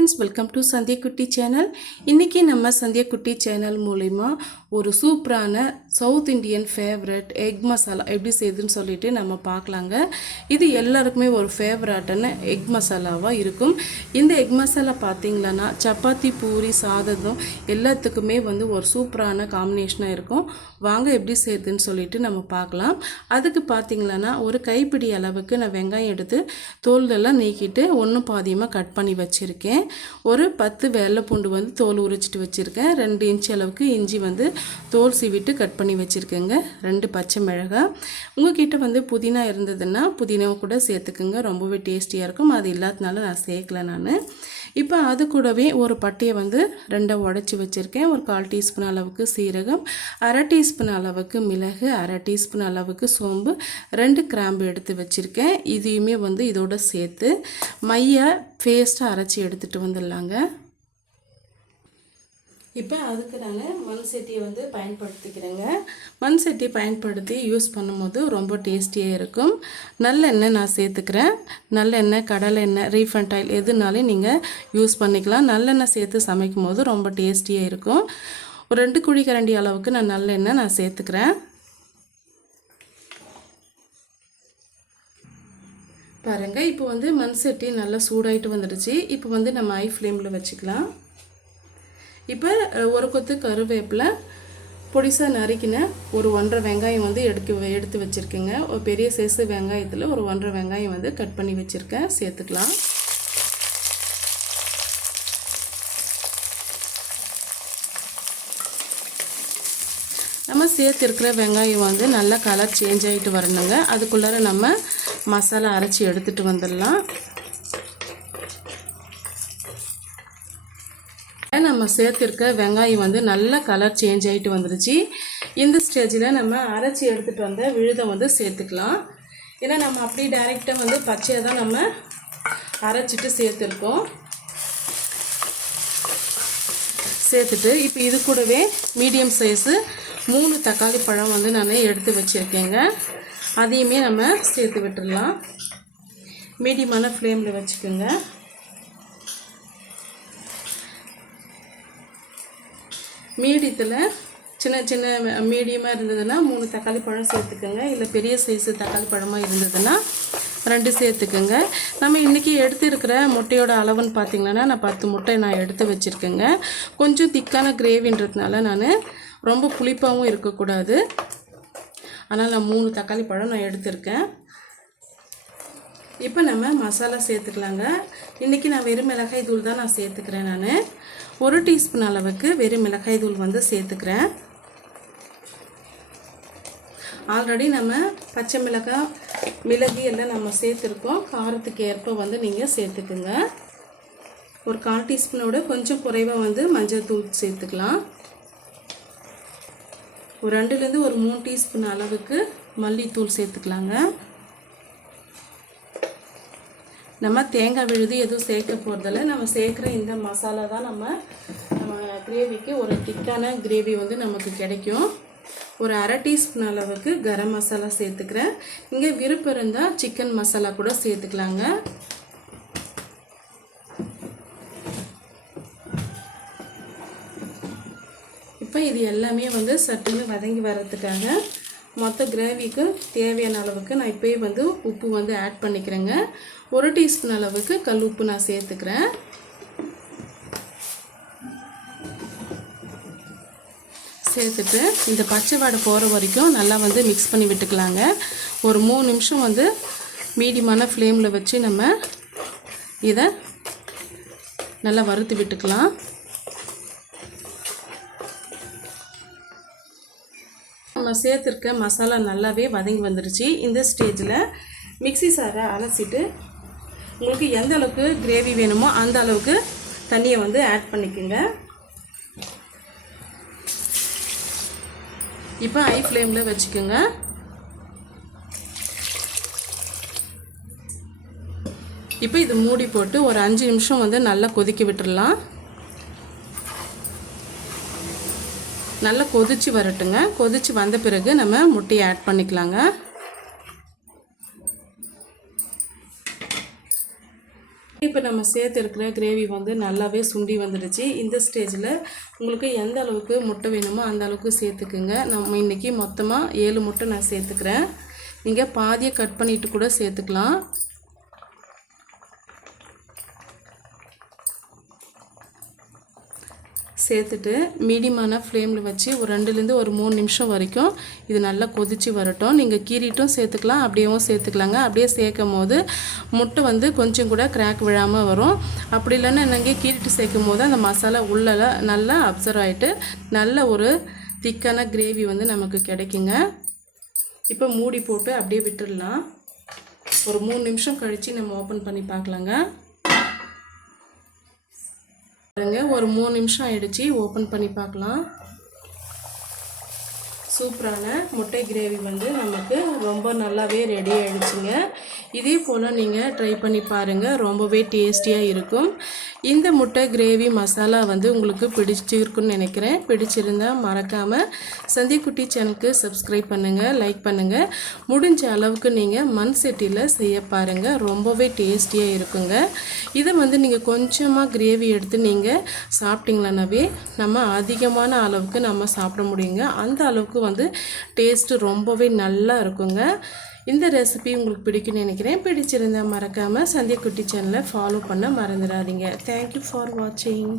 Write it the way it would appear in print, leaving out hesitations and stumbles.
Friends, welcome to Sandhya குட்டி channel. இன்றைக்கி நம்ம சந்தியா குட்டி சேனல் மூலிமா ஒரு சூப்பரான south Indian favourite egg masala எப்படி செய்யுதுன்னு சொல்லிட்டு நம்ம பார்க்கலாங்க. இது எல்லாருக்குமே ஒரு ஃபேவரட்டான எக் மசாலாவாக இருக்கும். இந்த எக் மசாலா பார்த்திங்களன்னா சப்பாத்தி, பூரி, சாதம் எல்லாத்துக்குமே ஒரு சூப்பரான காம்பினேஷனாக இருக்கும். வாங்க எப்படி செய்யுதுன்னு சொல்லிட்டு நம்ம பார்க்கலாம். அதுக்கு பார்த்திங்களன்னா ஒரு கைப்பிடி அளவுக்கு நான் வெங்காயம் எடுத்து தோலெல்லாம் நீக்கிட்டு ஒன்று பாதியமாக கட் பண்ணி வச்சுருக்கேன். ஒரு 10 வெள்ளை பூண்டு தோல் உரிச்சிட்டு வச்சுருக்கேன். 2 இன்ச் அளவுக்கு இஞ்சி தோல் சீவிட்டு கட் பண்ணி வச்சுருக்கேங்க. 2 பச்சை மிளகாய். உங்ககிட்ட புதினா இருந்ததுன்னா புதினாவை கூட சேர்த்துக்குங்க, ரொம்பவே டேஸ்டியாக இருக்கும். அது இல்லாதனால நான் சேர்க்கல நான். இப்போ அது கூடவே ஒரு பட்டையை 2 உடச்சி வச்சுருக்கேன். ஒரு 1/4 டீஸ்பூன் அளவுக்கு சீரகம், 1/2 டீஸ்பூன் அளவுக்கு மிளகு, 1/2 டீஸ்பூன் அளவுக்கு சோம்பு, 2 கிராம்பு எடுத்து வச்சுருக்கேன். இதையுமே இதோட சேர்த்து மைய பேஸ்ட்டாக அரைச்சி எடுத்துகிட்டு வந்துடலாங்க. இப்போ அதுக்கு நான் மண் சட்டியை பயன்படுத்திக்கிறேங்க. மண் சட்டியை பயன்படுத்தி யூஸ் பண்ணும்போது ரொம்ப டேஸ்டியாக இருக்கும். நல்லெண்ணெய் நான் சேர்த்துக்கிறேன். நல்லெண்ணெய், கடலை எண்ணெய், ரீஃபண்ட் ஆயில் எதுனாலும் நீங்கள் யூஸ் பண்ணிக்கலாம். நல்லெண்ணெய் சேர்த்து சமைக்கும் போது ரொம்ப டேஸ்டியாக இருக்கும். ஒரு 2 குழிக்கரண்டி அளவுக்கு நான் நல்லெண்ணெய் நான் சேர்த்துக்கிறேன். பாருங்கள், இப்போ மண் சட்டி நல்லா சூடாயிட்டு வந்துடுச்சு. இப்போ நம்ம ஹை ஃப்ளேமில் வச்சுக்கலாம். இப்போ ஒரு கொத்து கருவேப்பிலை, பொடிசாக நறுக்கின ஒரு 1.5 வெங்காயம் எடுத்து வச்சுருக்கேங்க. ஒரு பெரிய சைஸு வெங்காயத்தில் ஒரு 1.5 வெங்காயம் கட் பண்ணி வச்சுருக்கேன், சேர்த்துக்கலாம். நம்ம சேர்த்துருக்கிற வெங்காயம் நல்லா கலர் சேஞ்ச் ஆகிட்டு வரணுங்க. அதுக்குள்ளார நம்ம மசாலா அரைச்சி எடுத்துகிட்டு வந்துடலாம். நம்ம சேர்த்துருக்க வெங்காயம் நல்லா கலர் சேஞ்ச் ஆகிட்டு வந்துருச்சு. இந்த ஸ்டேஜில் நம்ம அரைச்சி எடுத்துகிட்டு வந்த விழுதை சேர்த்துக்கலாம். ஏன்னா நம்ம அப்படியே டைரெக்டாக பச்சையாக தான் நம்ம அரைச்சிட்டு சேர்த்துருக்கோம். சேர்த்துட்டு இப்போ இது கூடவே மீடியம் சைஸு 3 தக்காளி பழம் நான் எடுத்து வச்சுருக்கேங்க. அதையுமே நம்ம சேர்த்து விட்டுடலாம். மீடியமான ஃப்ளேமில் வச்சுக்கோங்க. மீடியத்தில் சின்ன மீடியமாக இருந்ததுன்னா 3 தக்காளி பழம் சேர்த்துக்கோங்க. இல்லை பெரிய சைஸு தக்காளி பழமாக இருந்ததுன்னா 2 சேர்த்துக்கோங்க. நம்ம இன்றைக்கி எடுத்துருக்கிற முட்டையோட அளவுன்னு பார்த்திங்கன்னா நான் 10 முட்டை நான் எடுத்து வச்சுருக்கேங்க. கொஞ்சம் திக்கான கிரேவின்றதுனால நான் ரொம்ப புளிப்பாகவும் இருக்கக்கூடாது, ஆனால் நான் 3 தக்காளி பழம் நான் எடுத்திருக்கேன். இப்போ நம்ம மசாலா சேர்த்துக்கலாங்க. இன்றைக்கி நான் வெறும் மிளகாய் தூள் தான் நான் சேர்த்துக்கிறேன். நான் 1 டீஸ்பூன் அளவுக்கு வெறும் மிளகாய் தூள் சேர்த்துக்கிறேன். ஆல்ரெடி நம்ம பச்சை மிளகாய், மிளகு எல்லாம் நம்ம சேர்த்துருக்கோம். காரத்துக்கு ஏற்ப நீங்கள் சேர்த்துக்குங்க. ஒரு 1/4 டீஸ்பூனோட கொஞ்சம் குறைவாக மஞ்சள் தூள் சேர்த்துக்கலாம். ஒரு 2லேருந்து ஒரு 3 டீஸ்பூன் அளவுக்கு மல்லித்தூள் சேர்த்துக்கலாங்க. நம்ம தேங்காய் விழுது எதுவும் சேர்க்க போகிறதில்ல. நம்ம சேர்க்குற இந்த மசாலா தான் நம்ம கிரேவிக்கு ஒரு திக்கான கிரேவி நமக்கு கிடைக்கும். ஒரு 1/2 டீஸ்பூன் அளவுக்கு கரம் மசாலா சேர்த்துக்கிறேன். இங்கே விருப்பம் இருந்தால் சிக்கன் மசாலா கூட சேர்த்துக்கலாங்க. இப்போ இது எல்லாமே சட்டுன்னு வதங்கி வர்றதுக்காக மொத்த கிரேவிக்கு தேவையான அளவுக்கு நான் இப்போயே உப்பு ஆட் பண்ணிக்கிறேங்க. 1 டீஸ்பூன் அளவுக்கு கல் உப்பு நான் சேர்த்துக்கிறேன். சேர்த்துட்டு இந்த பச்சை வாடை போகிற வரைக்கும் நல்லா மிக்ஸ் பண்ணி விட்டுக்கலாங்க. ஒரு 3 நிமிஷம் மீடியமான ஃப்ளேமில் வச்சு நம்ம இதை நல்லா வறுத்து விட்டுக்கலாம். நம்ம சேர்த்துருக்க மசாலா நல்லாவே வதங்கி வந்துடுச்சு. இந்த ஸ்டேஜில் மிக்ஸி சாரை அலசிட்டு உங்களுக்கு எந்த அளவுக்கு கிரேவி வேணுமோ அந்த அளவுக்கு தண்ணியை ஆட் பண்ணிக்கோங்க. இப்போ ஹை ஃப்ளேமில் வச்சுக்கோங்க. இப்போ இது மூடி போட்டு ஒரு 5 நிமிஷம் நல்லா கொதிக்க விட்டுடலாம். நல்லா கொதிச்சு வரட்டுங்க. கொதிச்சு வந்த பிறகு நம்ம முட்டையை ஆட் பண்ணிக்கலாங்க. இப்போ நம்ம சேர்த்துருக்கிற கிரேவி வந்து நல்லாவே சுண்டி வந்துடுச்சு. இந்த ஸ்டேஜில் உங்களுக்கு எந்த அளவுக்கு முட்டை வேணுமோ அந்த அளவுக்கு சேர்த்துக்குங்க. நம்ம இன்றைக்கி மொத்தமாக 7 முட்டை நான் சேர்த்துக்கிறேன். நீங்கள் பாதியை கட் பண்ணிவிட்டு கூட சேர்த்துக்கலாம். சேர்த்துட்டு மீடியமான ஃப்ளேமில் வச்சு ஒரு 2லேருந்து ஒரு 3 நிமிஷம் வரைக்கும் இது நல்லா கொதித்து வரட்டும். நீங்கள் கீறிட்டும் சேர்த்துக்கலாம், அப்படியேவும் சேர்த்துக்கலாங்க. அப்படியே சேர்க்கும் போது முட்டை வந்து கொஞ்சம் கூட கிராக் விழாமல் வரும். அப்படி இல்லைன்னா நீங்கள் கீறிட்டு சேர்க்கும் போது அந்த மசாலா உள்ளே நல்லா அப்சர்வ் ஆகிட்டு நல்ல ஒரு திக்கான கிரேவி வந்து நமக்கு கிடைக்குங்க. இப்போ மூடி போட்டு அப்படியே விட்டுடலாம். ஒரு 3 நிமிஷம் கழித்து நம்ம ஓப்பன் பண்ணி பார்க்கலாங்க. ஒரு 3 நிமிஷம் ஆயிடுச்சு. ஓப்பன் பண்ணி பார்க்கலாம். சூப்பரான முட்டை கிரேவி வந்து நமக்கு ரொம்ப நல்லாவே ரெடி ஆகிடுச்சுங்க. இதே போல் நீங்கள் ட்ரை பண்ணி பாருங்கள், ரொம்பவே டேஸ்டியாக இருக்கும். இந்த முட்டை கிரேவி மசாலா வந்து உங்களுக்கு பிடிச்சிருக்குன்னு நினைக்கிறேன். பிடிச்சிருந்தால் மறக்காமல் சந்தியக்குட்டி சேனலுக்கு சப்ஸ்கிரைப் பண்ணுங்கள், லைக் பண்ணுங்கள். முடிஞ்ச அளவுக்கு நீங்கள் மண் சட்டியில் செய்ய பாருங்கள், ரொம்பவே டேஸ்டியாக இருக்குங்க. இதை வந்து நீங்கள் கொஞ்சமாக கிரேவி எடுத்து நீங்கள் சாப்பிட்டீங்களானாவே நம்ம அதிகமான அளவுக்கு நம்ம சாப்பிட முடியுங்க. அந்த அளவுக்கு வந்து டேஸ்ட்டு ரொம்பவே நல்லா இருக்குங்க. இந்த ரெசிபி உங்களுக்கு பிடிக்குன்னு நினைக்கிறேன். பிடிச்சிருந்தால் மறக்காமல் சந்தியக்குட்டி சேனலை ஃபாலோ பண்ண மறந்துடாதீங்க. தேங்க்யூ ஃபார் வாட்சிங்.